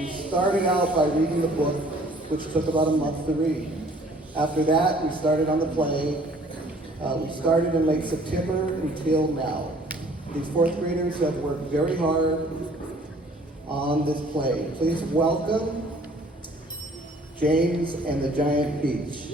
We started out by reading the book, which took about a month to read. After that, we started on the play. We started in late September until now. These fourth graders have worked very hard on this play. Please welcome James and the Giant Peach.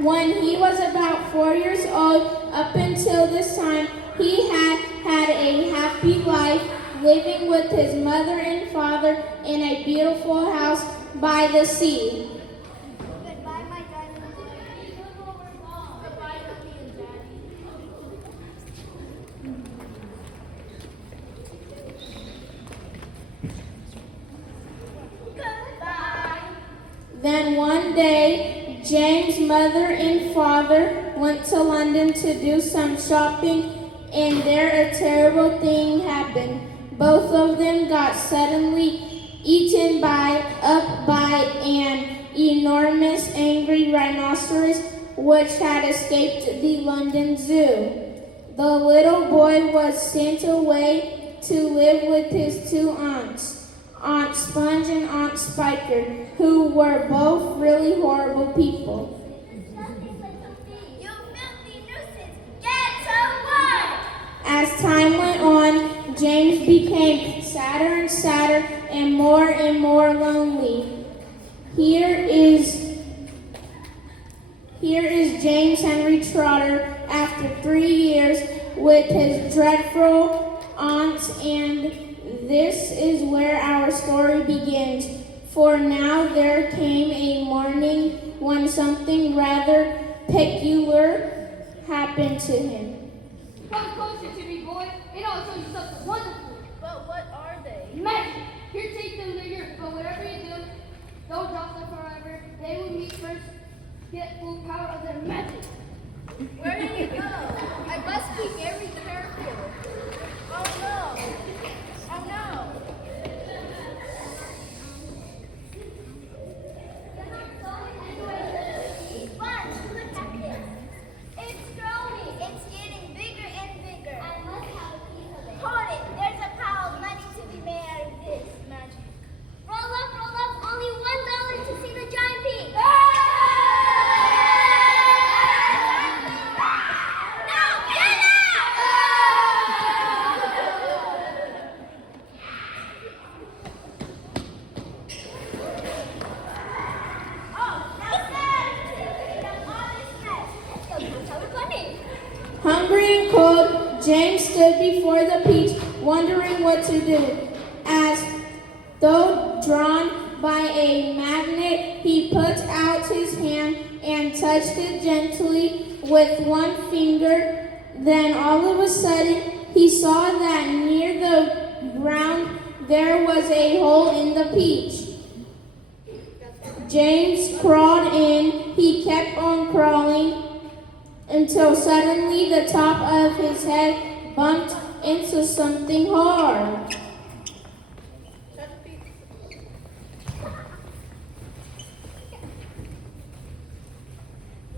When he was about 4 years old, up until this time, he had had a happy life living with his mother and father in a beautiful house by the sea. Goodbye, my daddy. Goodbye, mommy and daddy. Goodbye. Then one day, James' mother and father went to London to do some shopping, and there a terrible thing happened. Both of them got suddenly eaten up by an enormous angry rhinoceros which had escaped the London Zoo. The little boy was sent away to live with his two aunts, Aunt Sponge and Aunt Spiker, who were both really horrible people. You filthy nuisance! Get to work! As time went on, James became sadder and sadder and more lonely. Here is James Henry Trotter after 3 years with his dreadful aunts, and this is where our story begins. For now there came a morning when something rather peculiar happened to him. Come closer to me, boy, and I'll show you something wonderful. But what are they? Magic! Here, take them, nigger, but whatever Though Joseph forever, they will meet first, get full power of their magic. Where did he go? I must be very careful. Oh no. Oh no. Sponge, look at this. It's growing. It's getting bigger and bigger. I must have a piece of it. Hold it. There's a pile of money to be made out of this magic. Roll up, roll up. Only $1 to see the giant peak. No, get out! Oh, that's it. All this mess. Let's go tell the bunny. Hungry and cold, James stood before the peach, wondering what to do. As though drawn by a magnet, he put out his hand and touched it gently with one finger. Then all of a sudden, he saw that near the ground there was a hole in the peach. James crawled in. He kept on crawling until suddenly the top of his head bumped into something hard.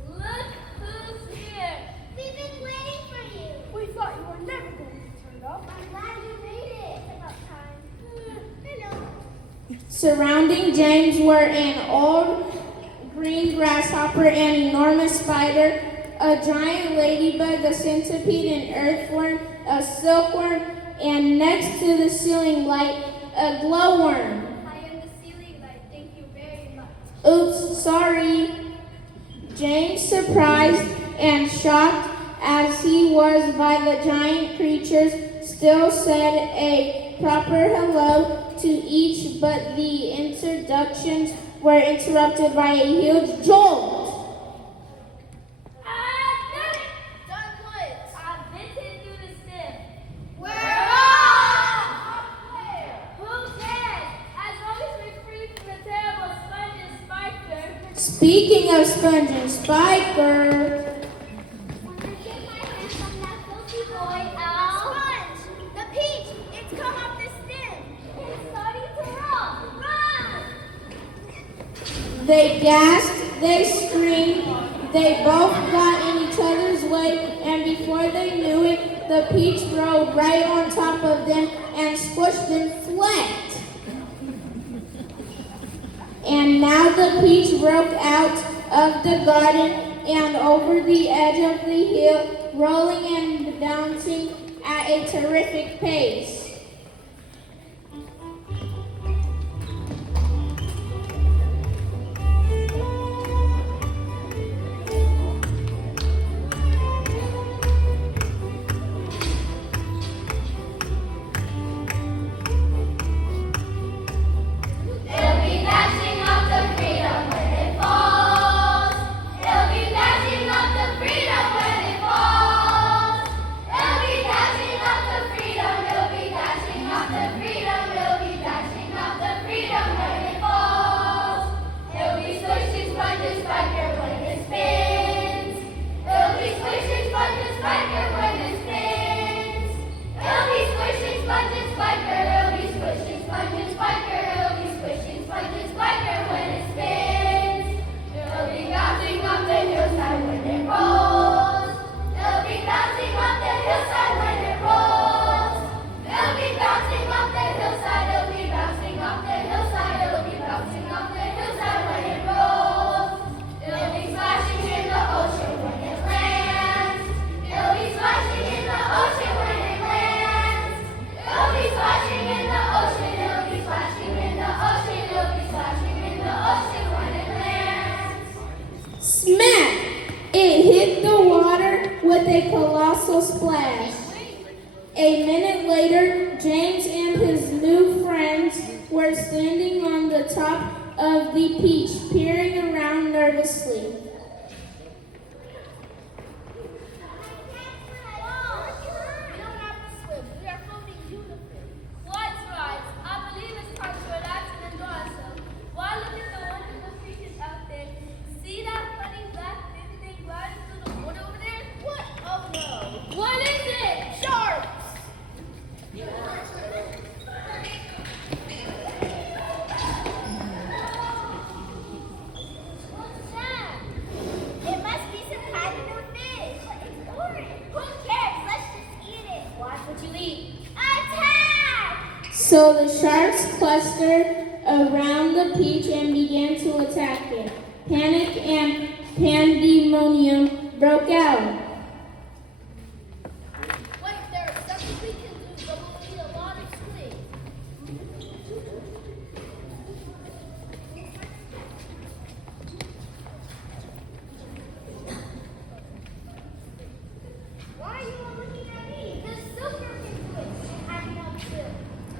Look who's here. We've been waiting for you. We thought you were never going to turn up. I'm glad you made it. It's about time. Hello. Surrounding James were an old green grasshopper, an enormous spider, a giant ladybug, a centipede, an earthworm, a silkworm, and next to the ceiling light, a glowworm. I am the ceiling light. Thank you very much. Oops, sorry. James, surprised and shocked as he was by the giant creatures, still said a proper hello to each, but the introductions were interrupted by a huge jolt. Speaking of Sponge and Spiker, Sponge, the peach, it's come off the stem. It's starting to roll. Run! they gasped, they screamed, they both got in each other's way, and before they knew it, the peach rolled right on top of them and squished them flat. And now the peach broke out of the garden and over the edge of the hill, rolling and bouncing at a terrific pace. They'll be dashing off the freedom when it falls. They'll be dashing off the freedom when it falls. They'll be dashing off the freedom. They'll be dashing off the freedom. They'll be dashing off the freedom when it falls. They'll be squishing sponges spiker when it spins. They'll be squishing sponges spiker when it spins. They'll be squishing sponges spiker. They'll be squishing sponges spiker. They'll be squishing sponges spiker when it spins. They'll be bouncing off the hillside when it rolls. They'll be bouncing off the hillside when it rolls. They'll be bouncing off the hillside. They'll be bouncing off the hillside. They'll be bouncing off the hillside when it rolls. They'll be splashing in the ocean when it lands. They'll be splashing in the ocean when it lands. They'll be splashing in the ocean. They'll be splashing in the ocean. They'll be splashing in the ocean when it lands. Smack! It hit the water with a colossal splash. A minute later, James and his new friends were standing on the top of the peach, peering around nervously. You don't have to swim. We are floating beautifully. Quite right. I believe it's time to relax and enjoy ourselves. Why look at the So the sharks clustered around the peach and began to attack it. Panic and pandemonium broke out. Wait, there are something we can do, but we'll need a lot of squid. Why are you all looking at me? The silver can do it. I can help too.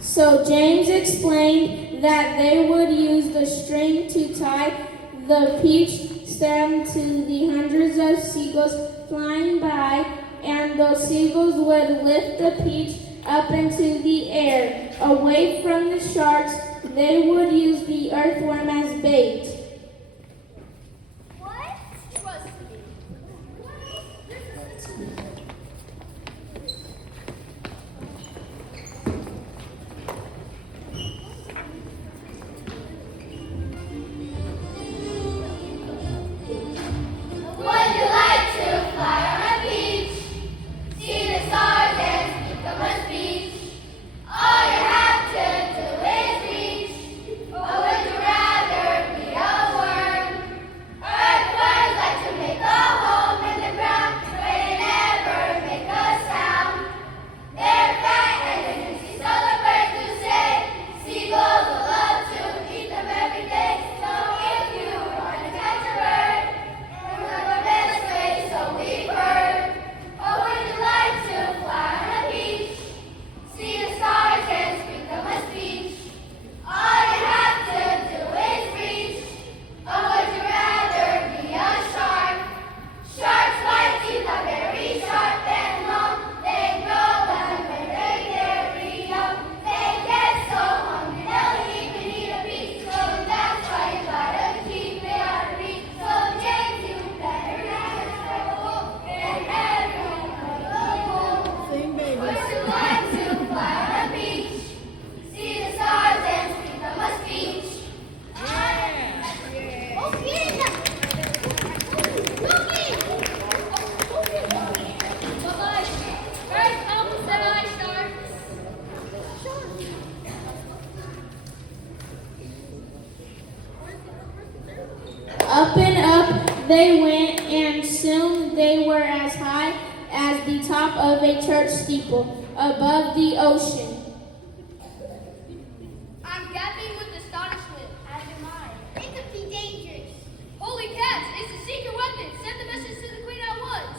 So James explained that they would use the string to tie the peach stem to the hundreds of seagulls flying by, and those seagulls would lift the peach up into the air. Away from the sharks, they would use the earthworm as bait. What? Trust me. Would you like to fly on a beach? See the stars and become a speech. All you have to do is reach. Or would you rather be a worm? Earthworms like to make a home in the ground, but they never make a sound. They're fat and they can see, so the birds do say. Seagulls will love to eat them every day. So if you want to catch a bird, remember best way, so we've heard. Or would you like to fly on a beach? See the stars and speak them a speech. All you have to do is reach. Or would you rather be a shark? Sharks' white teeth are very sharp and long. They grow and when they're very young, they get so hungry they'll even eat a piece. So that's why you gotta keep it out of reach. So James, you better never go and everyone go. Would you like to fly on a beach? See the stars and speak them a speech. Bye-bye. First, opposite eye shark. Up and up they went, and soon they were as high as the top of a church steeple above the ocean. I'm gasping with astonishment. As am I. It could be dangerous. Holy cats, it's a secret weapon. Send the message to the queen at once.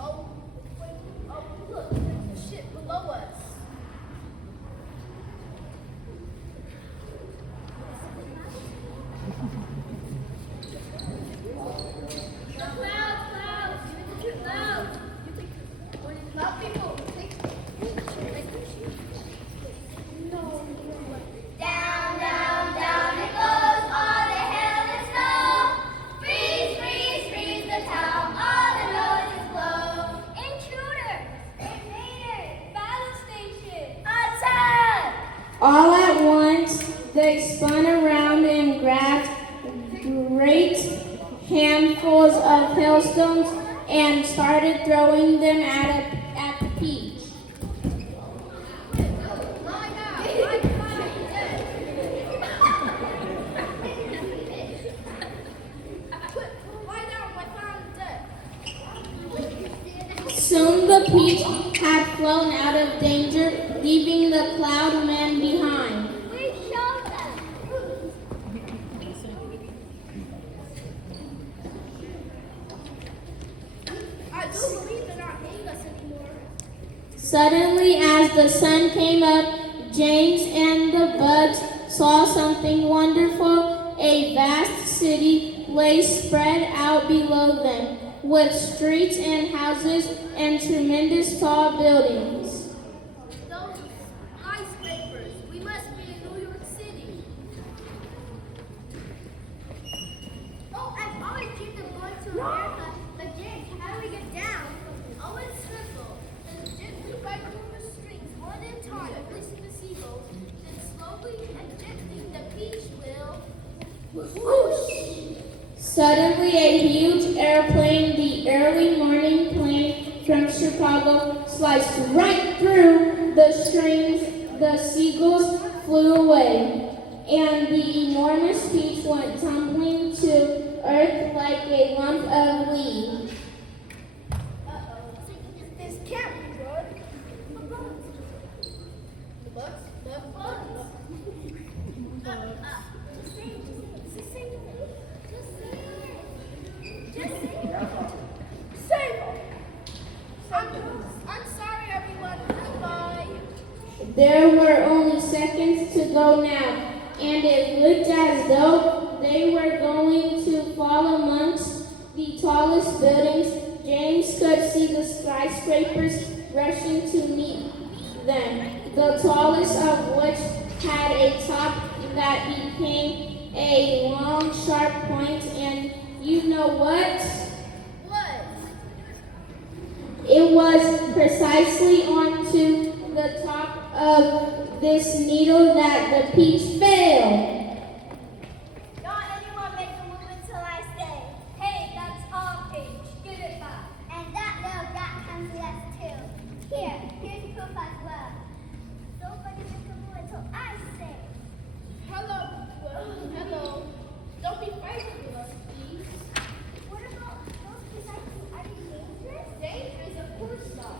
Oh, wait. Oh, look, there's a ship below us. Clouds. Cloud people. Down, down, down it goes, all the hail and snow. Freeze, freeze, freeze the town, all the noises blow. Intruders! Invaders! Battle station! Attack! All at once they spun around and grabbed great handfuls of hailstones and started throwing them at the peach. Lie down. Lie down, my clown dead. Soon the peach had flown out of danger, leaving the cloud man behind. We showed them. I do believe they're not hating us anymore. Suddenly, as the sun came up, James and the bugs saw something wonderful. A vast city lay spread out below them, with streets and houses and tremendous tall buildings. Those skyscrapers. We must be in New York City. Oh, I've always dreamed of going to America. But James, how do we get down? Oh, it's simple. Just gently ride over the strings one at a time, releasing the seagulls, then slowly and gently the peach will whoosh. Suddenly, a huge airplane, the early morning plane from Chicago, sliced right through the strings. The seagulls flew away, and the enormous peach went tumbling to earth like a lump of leaves. This can't be good. The bugs. The bugs? The bugs. Just say it. Just say it. Just say it. Say it. I'm sorry, everyone. Goodbye. There were only seconds to go now, and it looked as though they were going to fall amongst the tallest buildings. James could see the skyscrapers rushing to meet them, the tallest of which had a top that became a long, sharp point, and you know what? What? It was precisely onto the top of this needle that the peach fell. Don't anyone make a move until I say, hey, that's our page. Give it back. And that little rat comes with us too. Here's proof as well. Nobody make a move until I say. Hello. Hello. Don't be frightened of us, please. What about those beside you? Are they dangerous? Dangerous, of course not.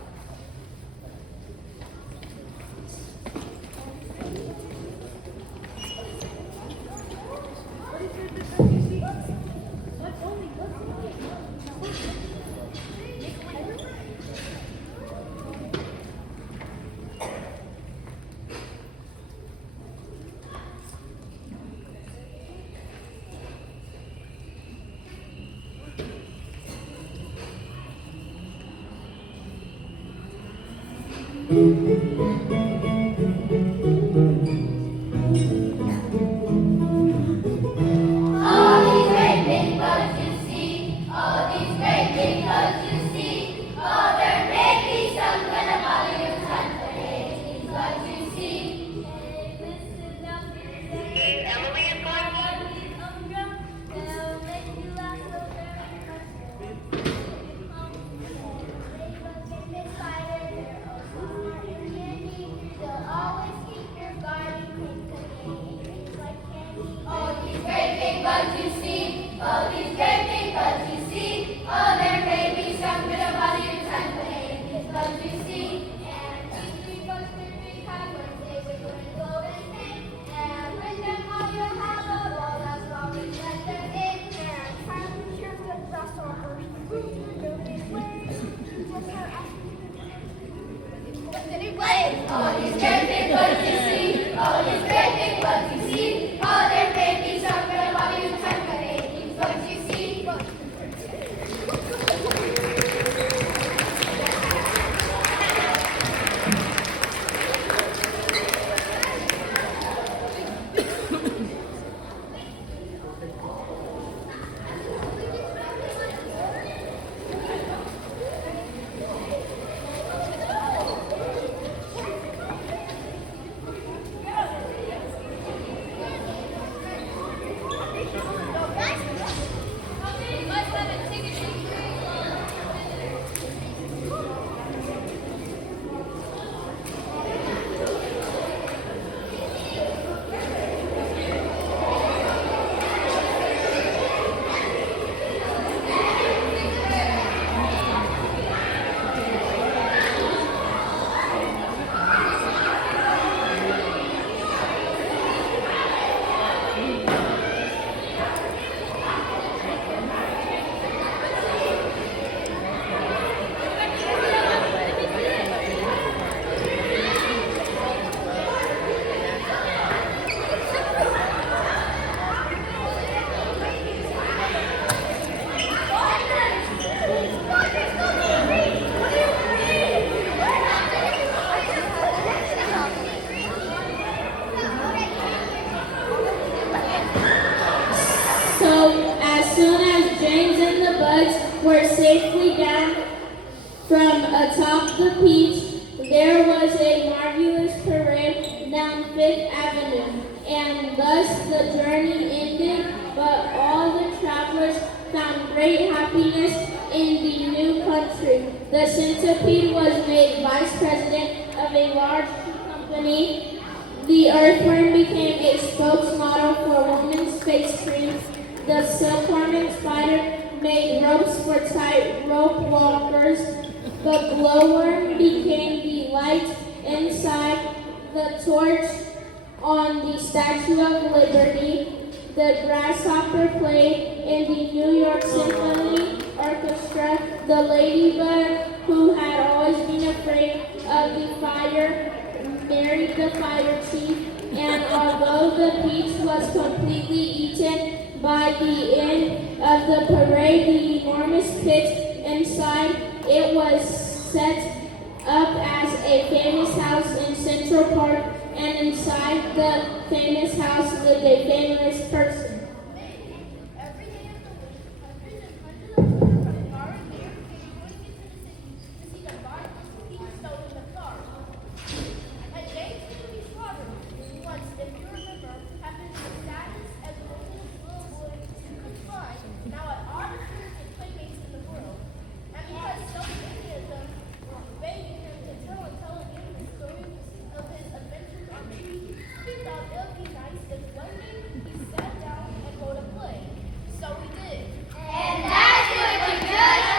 All these great big bugs you see, all these great big bugs you see, oh, there may be some gonna bother your time, but hey, these bugs you see. Hey, listen up, hey, Emily is going on. They'll make you laugh so very much. Ladybugs and Miss Spider, they're all smart and candy. They'll always keep your garden clean, 'cause they eat things like candy. All these great big bugs you see, all these great big bugs you see. Oh, there may be some gonna bother your time, but hey, these bugs you see. And these three bugs, they're big hardwork, they wiggle and go and sing. And with them all you'll have a ball, that's why we let them in. And try to cheer the grasshoppers, building ways, just her Anyway, all these great big bugs you see, all these great big bugs you see, oh, there may be some gonna bother your time, but hey, these bugs you see. were safely down from atop the peaks, there was a marvelous parade down Fifth Avenue, and thus the journey ended, but all the travelers found great happiness in the new country. The centipede was made vice president of a large company. The earthworm became a spokesmodel for women's face creams. The silkworm and spider made ropes for tightrope walkers. The glowworm became the light inside the torch on the Statue of Liberty. The grasshopper played in the New York Symphony Orchestra. The ladybug, who had always been afraid of the fire, married the fire chief. And although the peach was completely eaten by the end of the parade, the enormous pit inside it was set up as a famous house in Central Park, and inside the famous house lived a famous person. Every day of the week, hundreds and hundreds of people from far and near came going into the city to see the marvelous peach stone in the park. And James Louis Carter once, if you remember, happened to be the saddest and loneliest little boy you could find. Now at all the favorite playmates in the world. And because so many of them were begging him to tell him the story of his adventures on trees, he thought it would be nice if one day he sat down and wrote a play. So he did. And that's what you just heard.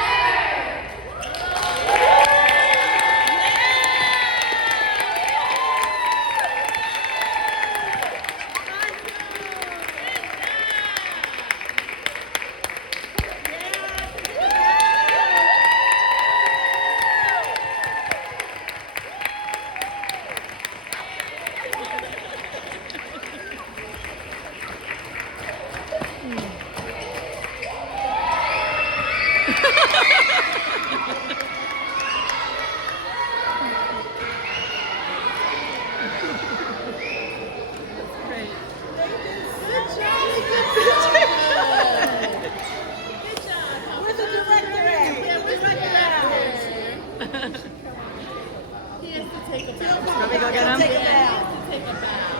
Where's the director at? Yeah, where's my director? He has to take a bow. Let me go get him. Take a bow.